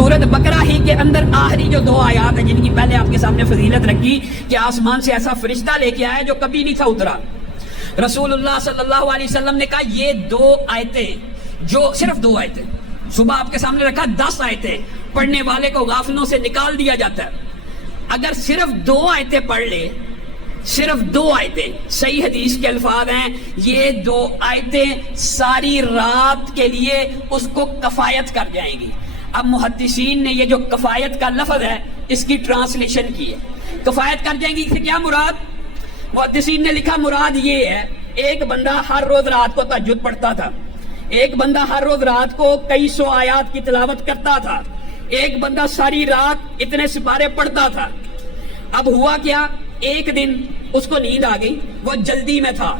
سورت بقرہ ہی کے اندر آخری جو 2 آیات ہیں جن کی پہلے آپ کے سامنے فضیلت رکھی کہ آسمان سے ایسا فرشتہ لے کے آیا جو کبھی نہیں تھا اترا. رسول اللہ صلی اللہ علیہ وسلم نے کہا یہ 2 آیتیں جو صرف 2 آیتیں صبح آپ کے سامنے رکھا 10 آیتیں پڑھنے والے کو غافلوں سے نکال دیا جاتا ہے. اگر صرف 2 آیتیں پڑھ لے صرف 2 آیتیں صحیح حدیث کے الفاظ ہیں یہ 2 آیتیں ساری رات کے لیے اس کو کفایت کر جائیں گی. اب محدثین نے یہ جو کفایت کا لفظ ہے اس کی ٹرانسلیشن کی ہے. کفایت کر جائیں گی سے کیا مراد؟ محدثین نے لکھا مراد یہ ہے ایک بندہ ہر روز رات کو تہجد پڑھتا تھا, ایک بندہ ہر روز رات کو کئی 100 آیات کی تلاوت کرتا تھا, ایک بندہ ساری رات اتنے سپارے پڑھتا تھا. اب ہوا کیا, ایک دن اس کو نیند آ گئی, وہ جلدی میں تھا,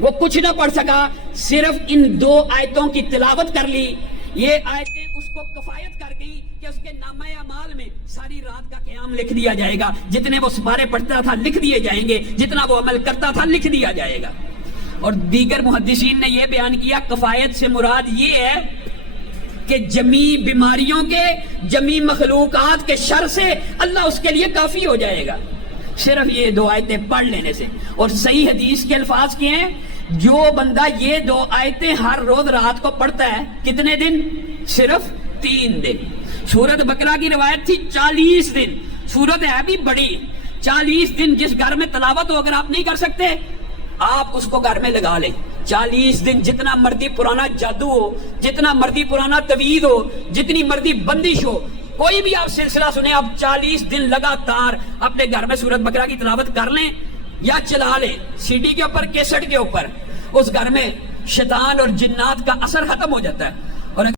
وہ کچھ نہ پڑھ سکا, صرف ان 2 آیتوں کی تلاوت کر لی. یہ آیتیں اس کو کفایت کر گئی کہ اس کے نامہ اعمال میں ساری رات کا قیام لکھ دیا جائے گا, جتنے وہ سپارے پڑھتا تھا لکھ دیے جائیں گے, جتنا وہ عمل کرتا تھا لکھ دیا جائے گا. اور دیگر محدثین نے یہ بیان کیا کفایت سے مراد یہ ہے کہ جمی بیماریوں کے, جمی مخلوقات کے شر سے اللہ اس کے لیے کافی ہو جائے گا صرف یہ 2 آیتیں پڑھ لینے سے. اور صحیح حدیث کے الفاظ کیے ہیں جو بندہ یہ 2 آیتیں ہر روز رات کو پڑھتا ہے کتنے دن؟ صرف 3 دن. سورت بقرہ کی روایت تھی 40 دن, سورت ہے بھی بڑی, 40 دن جس گھر میں تلاوت ہو اگر آپ نہیں کر سکتے آپ اس کو گھر میں لگا لیں. 40 دن جتنا مرضی پرانا جادو ہو, جتنا مرضی پرانا تعویذ ہو, جتنی مرضی بندش ہو, کوئی بھی آپ سلسلہ سنیں, آپ 40 دن لگاتار اپنے گھر میں سورت بقرہ کی تلاوت کر لیں یا چلا لیں CD کے اوپر, کیسٹ کے اوپر, اس گھر میں شیطان اور جنات کا اثر ختم ہو جاتا ہے.